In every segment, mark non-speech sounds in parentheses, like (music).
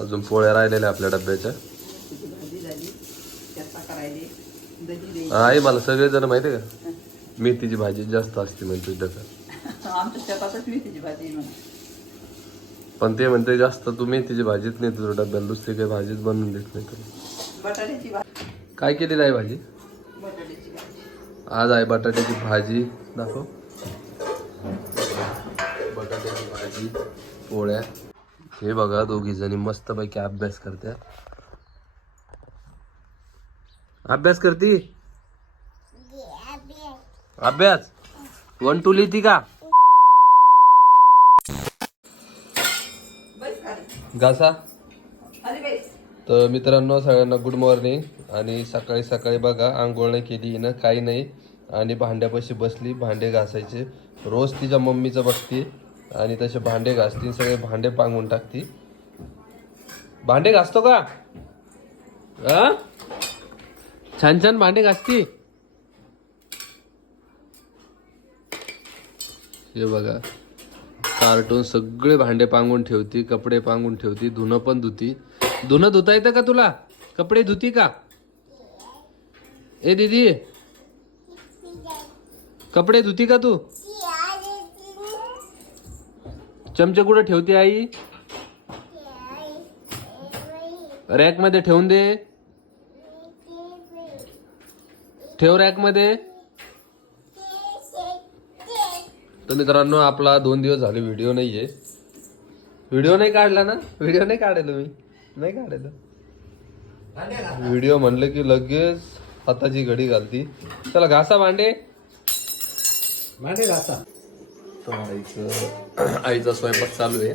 अजून पोळ्या राहिलेल्या आपल्या डब्याच्या. आई मला सगळे जण माहिती आहे का? मेथीची भाजी जास्त असते म्हणते डब्यात पण ते म्हणते जास्त तू मेथीची भाजीच नाही तुझ्या डब्याला दुसरी काही भाजीच बनवून देत नाही तुला काय केलेली आहे भाजी. आज आहे बटाट्याची भाजी. दाखव. बटाट्याची भाजी पोळ्या. हे बघा दोघी जणी मस्तपैकी अभ्यास करत्या अभ्यास करती? अभ्यास? वन टू लिहिती का? घासा. तर मित्रांनो सगळ्यांना गुड मॉर्निंग आणि सकाळी सकाळी बघा आंघोळ नाही केली ना काही नाही. आणि भांड्यापाशी बसली भांडे घासायचे. रोज तिच्या मम्मीचं बघती. आणि तसे भांडे घासती सगळे भांडे पांगून टाकती भांडे घासतो का? आ छान छान भांडे घासती. हे बघा कार्टून सगळे भांडे पांगून ठेवती कपडे पांगून ठेवती धुणं पण धुती. धुणं धुता येतं का तुला? कपडे धुती का? ए दीदी. कपडे धुती का तू? चमचे कुठे ठेवते आई? रॅकमध्ये ठेवून दे. ठेव रॅकमध्ये तर मित्रांनो आपला दोन दिवस झाले व्हिडिओ नाहीये. व्हिडिओ नाही काढला ना? व्हिडिओ नाही काढायला मी. नाही काढायला व्हिडिओ म्हणलं की लगेच हाताची घडी घालती. चला घासा भांडे. भांडे घासा. तर आईचं आईचा स्वयंपाक चालू आहे.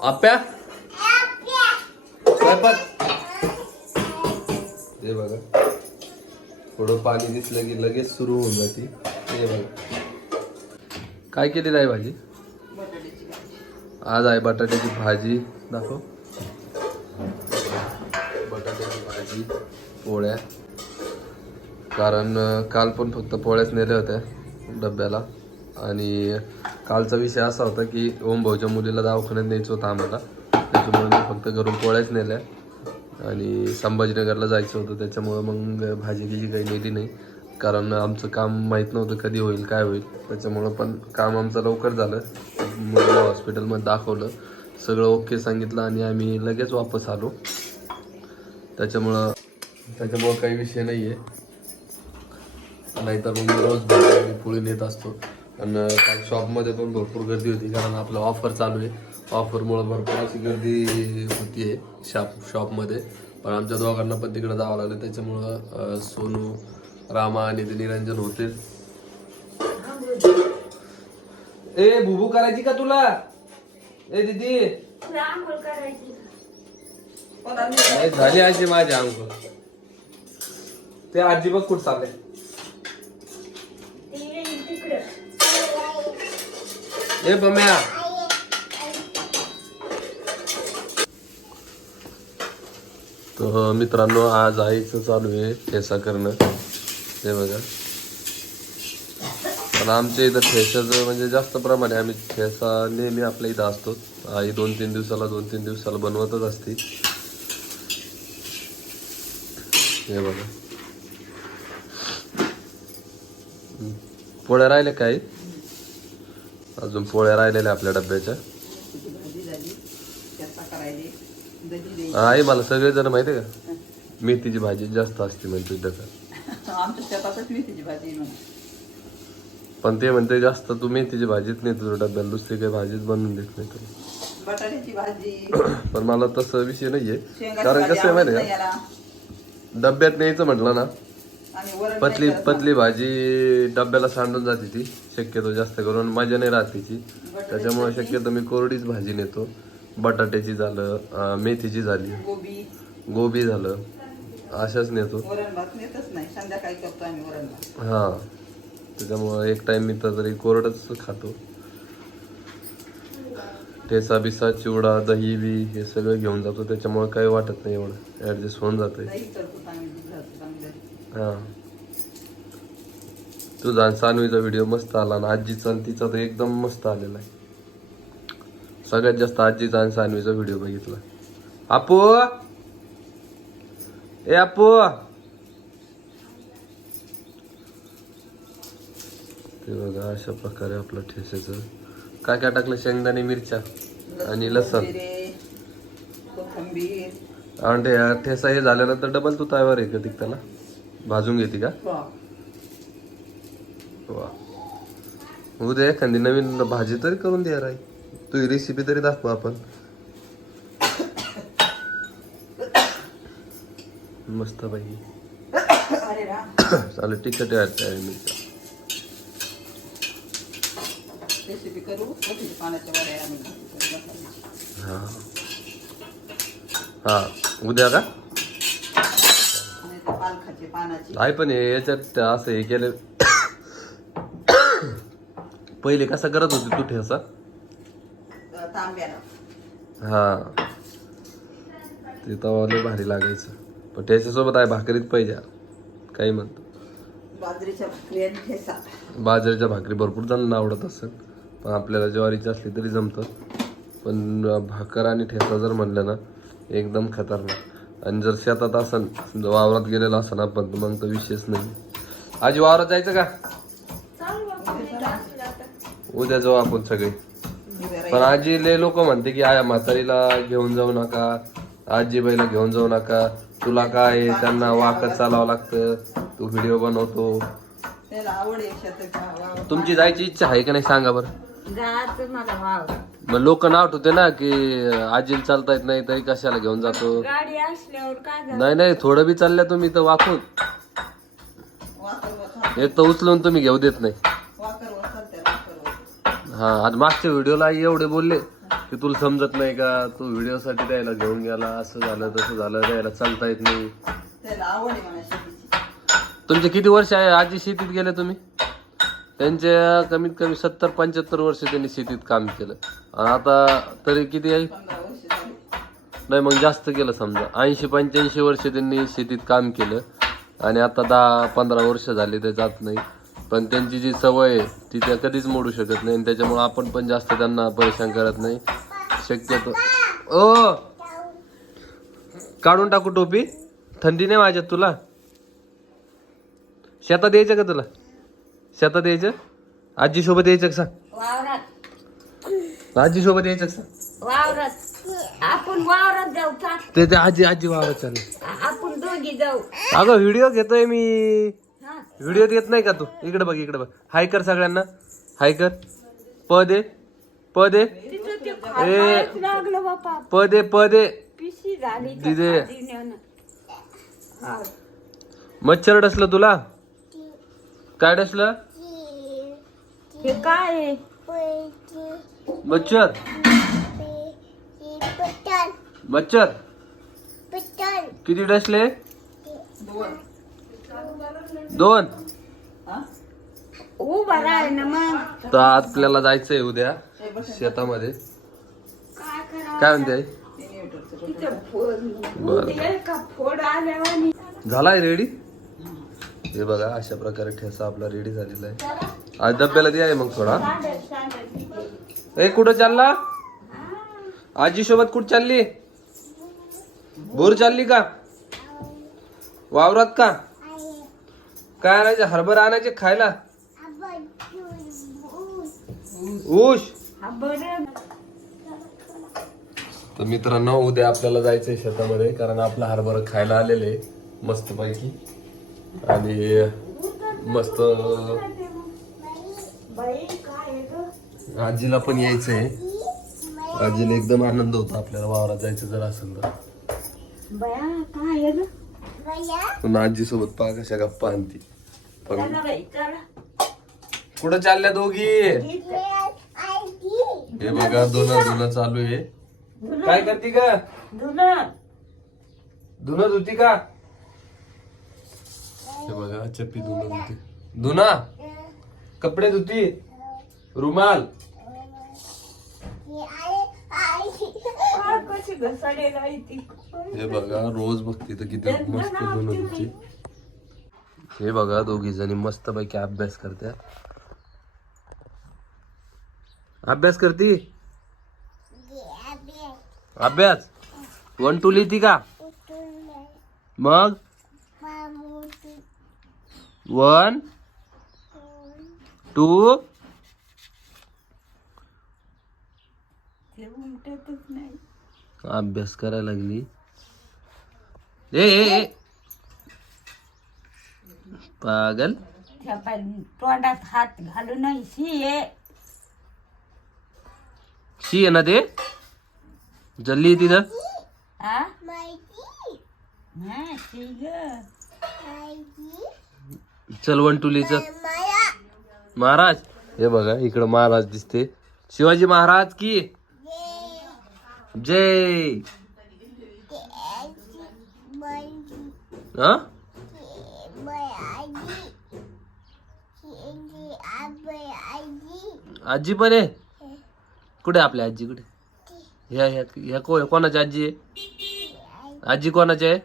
आप्या? स्वयंपाक? हे बघा. थोडं पाणी दिसलं की लगेच सुरू होऊन जाते. हे बघा. काय केलेलं आहे भाजी? आज आहे बटाट्याची भाजी. दाखव. बटाट्याची भाजी पोळ्या. कारण काल पण फक्त पोळ्याच नेल्या होत्या डब्याला. आणि कालचा विषय असा होता की ओम भाऊच्या मुलीला दवाखान्यात न्यायचं होतं आम्हाला. त्याच्यामुळे मी फक्त घरून पोळ्याच नेल्या. आणि संभाजीनगरला जायचं होतं. त्याच्यामुळं मग भाजी गिजी काही नेली नाही. कारण आमचं काम माहीत नव्हतं कधी होईल काय होईल. त्याच्यामुळं पण काम आमचं लवकर झालं. मुलीला हॉस्पिटलमध्ये दाखवलं. सगळं ओके सांगितलं आणि आम्ही लगेच वापस आलो. त्याच्यामुळं त्याच्यामुळं काही विषय नाही आहे नाहीतर मग रोज भाजी पोळी नेत असतो. आणि काल शॉपमध्ये पण भरपूर गर्दी होती कारण आपलं ऑफर चालू आहे. ऑफरमुळं भरपूर अशी गर्दी होती आहे शॉप शॉपमध्ये पण आमच्या दोघांना पण तिकडे जावं लागलं. त्याच्यामुळं सोनू रामा आणि ते निरंजन होते ए बुबू करायची का तुला? ए दीदी. नाही, झाली आजी माझी अंक ते आजी बघ कुठं चालले ए पम्या तर मित्रांनो आज आईचं चालू आहे ठेसा करणं. हे बघा. पण आमच्या इथं ठेसाचं म्हणजे जास्त प्रमाणे आम्ही ठेसा नेहमी आपल्या इथं असतो. आई दोन तीन दिवसाला दोन तीन दिवसाला बनवतच असते. हे बघा. पोळ्या राहिल्या काय अजून पोळ्या राहिलेल्या आपल्या डब्याच्या. आई मला सगळे जण माहिती आहे का? मेथीची भाजी जास्त असते म्हणते पण ते म्हणते जास्त तू मेथीची भाजीच नाही तुझ्या डब्याला दुसरी काही भाजीच बनवून देत नाही तुला (coughs) पण मला तसं विषय नाहीये. कारण कसं आहे माहिती का? डब्यात न्यायचं म्हटलं ना पतली. पतली भाजी डब्याला सांडून जाते ती. शक्यतो जास्त करून मजा नाही राहत तिची त्याच्यामुळे शक्यतो मी कोरडीच भाजी नेतो. बटाट्याची झालं मेथीची झाली. गोबी. झालं. अशाच नेतो. हा. त्याच्यामुळं एक टाइम मी तर तरी कोरडच खातो. ठेसा बिसा चिवडा दही बी हे सगळं घेऊन जातो. त्याच्यामुळे काही वाटत नाही एवढं. ऍडजस्ट होऊन जाते हा. तुझा आणि सानवीचा व्हिडिओ मस्त आला ना आजीचा आणि तिचा तर एकदम मस्त आलेला आहे. सगळ्यात जास्त आजीचा आणि सानवीचा व्हिडिओ बघितला. आपू! ए आपू! ते बघा अशा प्रकारे आपलं ठेसायचं. काय काय टाकलं? शेंगदाणे मिरच्या आणि लसण आणि ठेसा हे झाल्यानंतर डबल तू तव्यावर आहे का त्याला भाजून घेते का? वा. उद्या एखादी नवीन भाजी तरी करून द्या राई. तू रेसिपी तरी दाखव आपण. मस्त बाई. राम चालेल तिखट करू. हा. हा. उद्या का? पानाची आहे पण हे याच्यात असं हे केलं पहिले कसा करत होती तू ठेसा? अ, तांब्याला हा. ते तवा लय भारी लागायचं. पण त्याच्यासोबत आहे भाकरीत पाहिजे. काही म्हणतो. बाजरीच्या भाकरी आणि ठेसा. बाजरीच्या भाकरी भरपूर जणांना आवडत असेल. पण आपल्याला ज्वारीची असली तरी जमतं. पण भाकर आणि ठेसा जर म्हणलं ना एकदम खतरनाक. आणि जर शेतात असन समजा वावरात गेलेला असन आपण तर मग तर विशेष नाही. आजी वावरात जायचं का? उद्या जाऊ आपण सगळे. पण आजी लय लोक म्हणते की आया म्हातारीला घेऊन जाऊ नका आजीबाईला घेऊन जाऊ नका. तुला काय? त्यांना वाकत चालावं लागतं. तू व्हिडिओ बनवतो. तुमची जायची इच्छा आहे का नाही? सांगा बरं. जायचं मला वाव मग लोक नाव ठेवते ना की आजीला चालता येत नाही तरी कशाला घेऊन जातो? गाडी असल्यावर काय झालं? नाही नाही थोडं बी चालल्या तुम्ही तर वाकून. वाकर एक तर उचलून तुम्ही घेऊ देत नाही. वाकर वाकर. हा आज मागच्या व्हिडिओला एवढे बोलले की तुला समजत नाही का? तू व्हिडिओसाठी द्यायला घेऊन गेला असं झालं तसं झालं द्यायला चालता येत नाही. त्याला आवड आहे मला शेतीची. तुमचे किती वर्ष आहे? आजी शेतीत गेले तुम्ही? त्यांच्या कमीत कमी सत्तर पंच्याहत्तर वर्ष त्यांनी शेतीत काम केलं. आणि आता तरी किती आहे? नाही मग जास्त केलं समजा. ऐंशी पंच्याऐंशी वर्ष त्यांनी शेतीत काम केलं. आणि आता दहा पंधरा वर्ष झाली ते जात नाही. पण त्यांची जी सवय आहे ती त्या कधीच मोडू शकत नाही. आणि त्याच्यामुळे आपण पण जास्त त्यांना परेशान करत नाही. शक्यतो ओ! काढून टाकू टोपी? थंडी नाही माझ्यात तुला? शेतात यायचं का तुला? शेतात यायचं? आजीसोबत यायचं का सांग? आजी सोबत यायचं का? वावरात. आपण वावरात जाऊ चाल ते ते आजी आजी वावरत चालेल. आपण दोघी जाऊ. अगं व्हिडिओ घेतोय मी. हा. व्हिडिओ येत नाही का तू? इकडे बघ इकडे बघ. हाय कर सगळ्यांना. हाय कर. प दे. प दे. तिथं ते खायलाच लागलं बापा. प दे प दे. पिशी झाली त्या दिदे. हा. मच्छर डसलं तुला? काय डसलं? हे काय आहे? मच्छर. मच्छर. किती डसले? दोन. दोन. उभा राह ना मग. तर आपल्याला जायचंय उद्या शेतामध्ये. काय म्हणते बरं. झालाय रेडी हे बघा अशा प्रकारे ठेसा आपला रेडी झालेला आहे. आज डब्याला द्या मग थोडा. ए कुठं चालला? आजी सोबत कुठं चालली? बोर चालली का? वावरात का? काय आणायचे? हरभर आणायचे खायला? ऊस. तर मित्रांनो उद्या आपल्याला जायचंय शेतामध्ये कारण आपला हरभर खायला आलेले मस्त पैकी आणि मस्त आजीला पण यायचंय. आजीला एकदम आनंद होता आपल्याला वावरात जायचं जर असेल तर. आजी सोबत पहा कशा गप्पा आणती. पण कुठं चालल्या दोघी? हे बघा धुणं धुणं चालू आहे. काय करते का धुणं. धुती का? हे बघा चप्पी धुणं धुते. धुना कपडे धुती? रुमाल? कशी घसाडेला हे बघा रोज बघते तर किती मस्त धुणं धुती हे बघा दोघी जणी मस्त पैकी अभ्यास करत्या अभ्यास करती? अभ्यास? वन टू लिहिती का? मग? वन टू ते उमटतच नाही. अभ्यास करायला लागली? ए पागल. तोंडात हात घालू नाही शी ये. शी आहे ना ते? जल्ली तिथं. हा हा शी ग. चल वन टू लिहिचं महाराज. हे बघा इकडं महाराज दिसते. शिवाजी महाराज की? जय. हा? आजी पण आहे? कुठे आपली आजी कुठे? ह्या ह्या ह्या को कोणाची आजी आहे? आजी कोणाची आहे?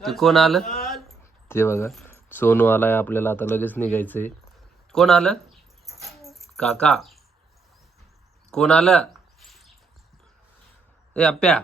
ते कोण आलं? ते बघा. सोनू आलाय आपल्याला. आता लगेच निघायचंय. कोण आलं? काका. कोण आलं? ए आप्या